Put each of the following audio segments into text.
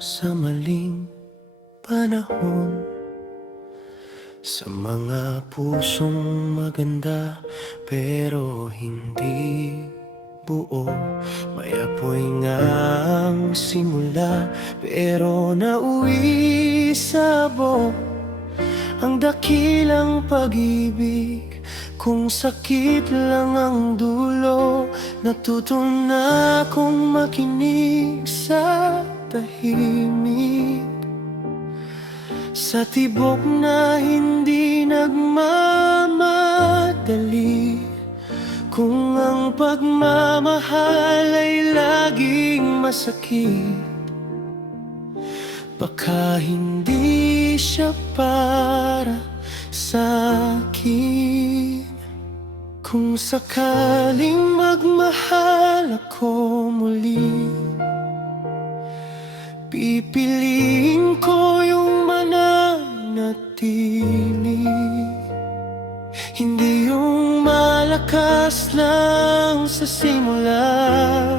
sa maling panahon. Sa mga pusong maganda pero hindi buo. May apoy ngang simula pero nauwi sa abo. Ang dakilang pag-ibig, kung sakit lang ang dulo. Natuto na kong makinig sa tahimik, sa tibok na hindi nagmamadali. Kung ang pagmamahal ay laging masakit, baka hindi siya para sa akin. Kung sakaling magmahal ako muli, pipiliin ko yung mananatili. Hindi yung malakas lang sa simula,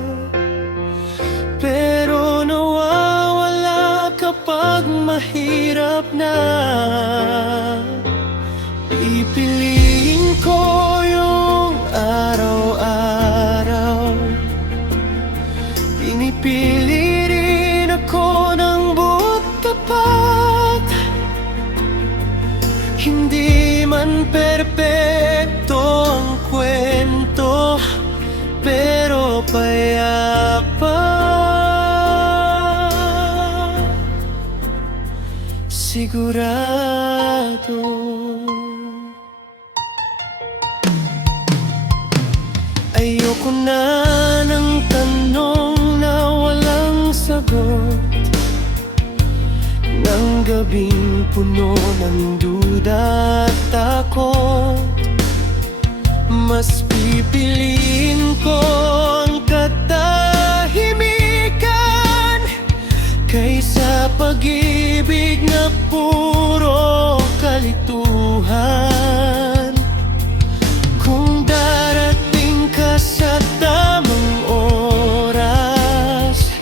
pero nawawala kapag mahirap na. Pipiliin ko yung araw-araw, pinipili rin ako ng buot tapat. Hindi man perpekto ang kwento, pero payapa, sigurado. Ayoko na ng tanong na walang sagot, ng gabing puno ng duda at takot. Mas pipiliin ko ang katahimikan kaysa pag-ibig na puro kalituhan. Kung darating ka sa tamang oras,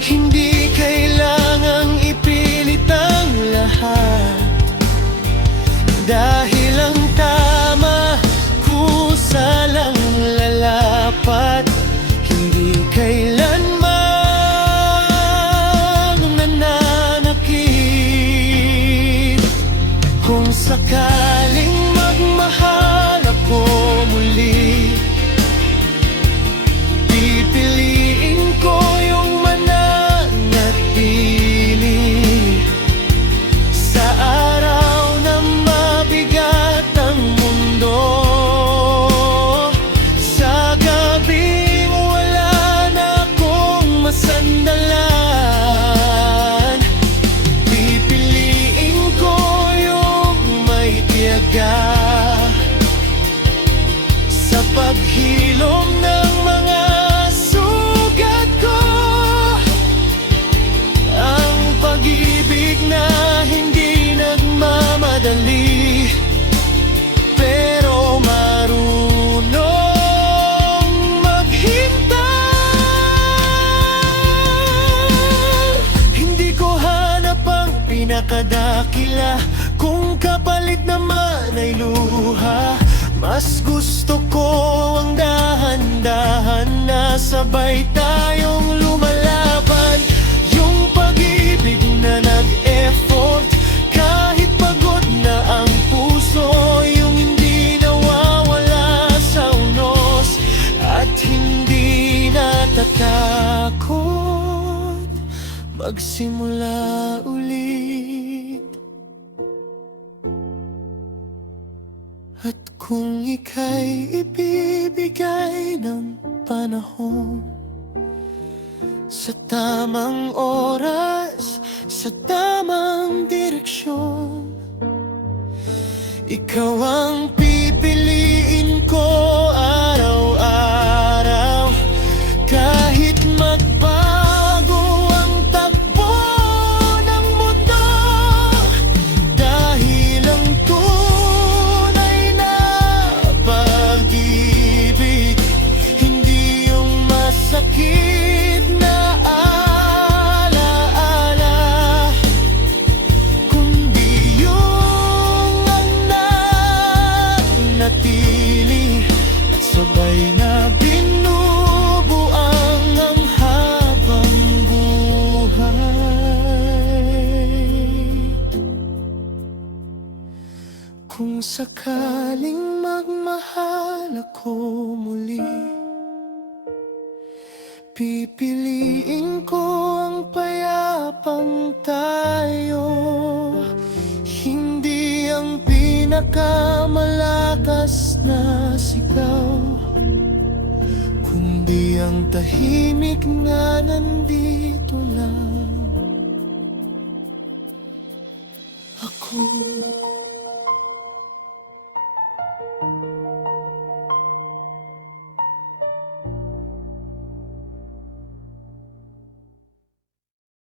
hindi kailangang ipilit ang lahat. Dahil ang tama, kusa lang lalapat. Hindi kailanman nananakit. Kung sakaling magmahal ako muli, pipiliin ko yung mananatili. Sa araw na mabigat ang mundo, sa gabing wala na akong masandalan, pipiliin ko yung may tiyaga. Sa paghilom ng mga sugat ko, ang pag-ibig na hindi nagmamadali, pero marunong maghintay. Hindi ko hanap ang pinakadakila, kung kapalit naman ay luha. Mas gusto ko ang dahan-dahan na sabay tayong lumalaban. Yung pag-ibig na nag-effort kahit pagod na ang puso, yung hindi nawawala sa unos at hindi natatakot magsimula ulit. At kung ika'y ibibigay ng panahon, sa tamang oras, sa tamang direksyon, ikaw ang pipiliin ko araw-araw. Kahit magbago ang takbo ng mundo, dahil ang tunay na pag-ibig, hindi yung masakit na alala. sakaling magmahal ako muli, pipiliin ko ang payapang tayo. Hindi ang pinakamalakas na sigaw, kundi ang tahimik na nandito lang ako.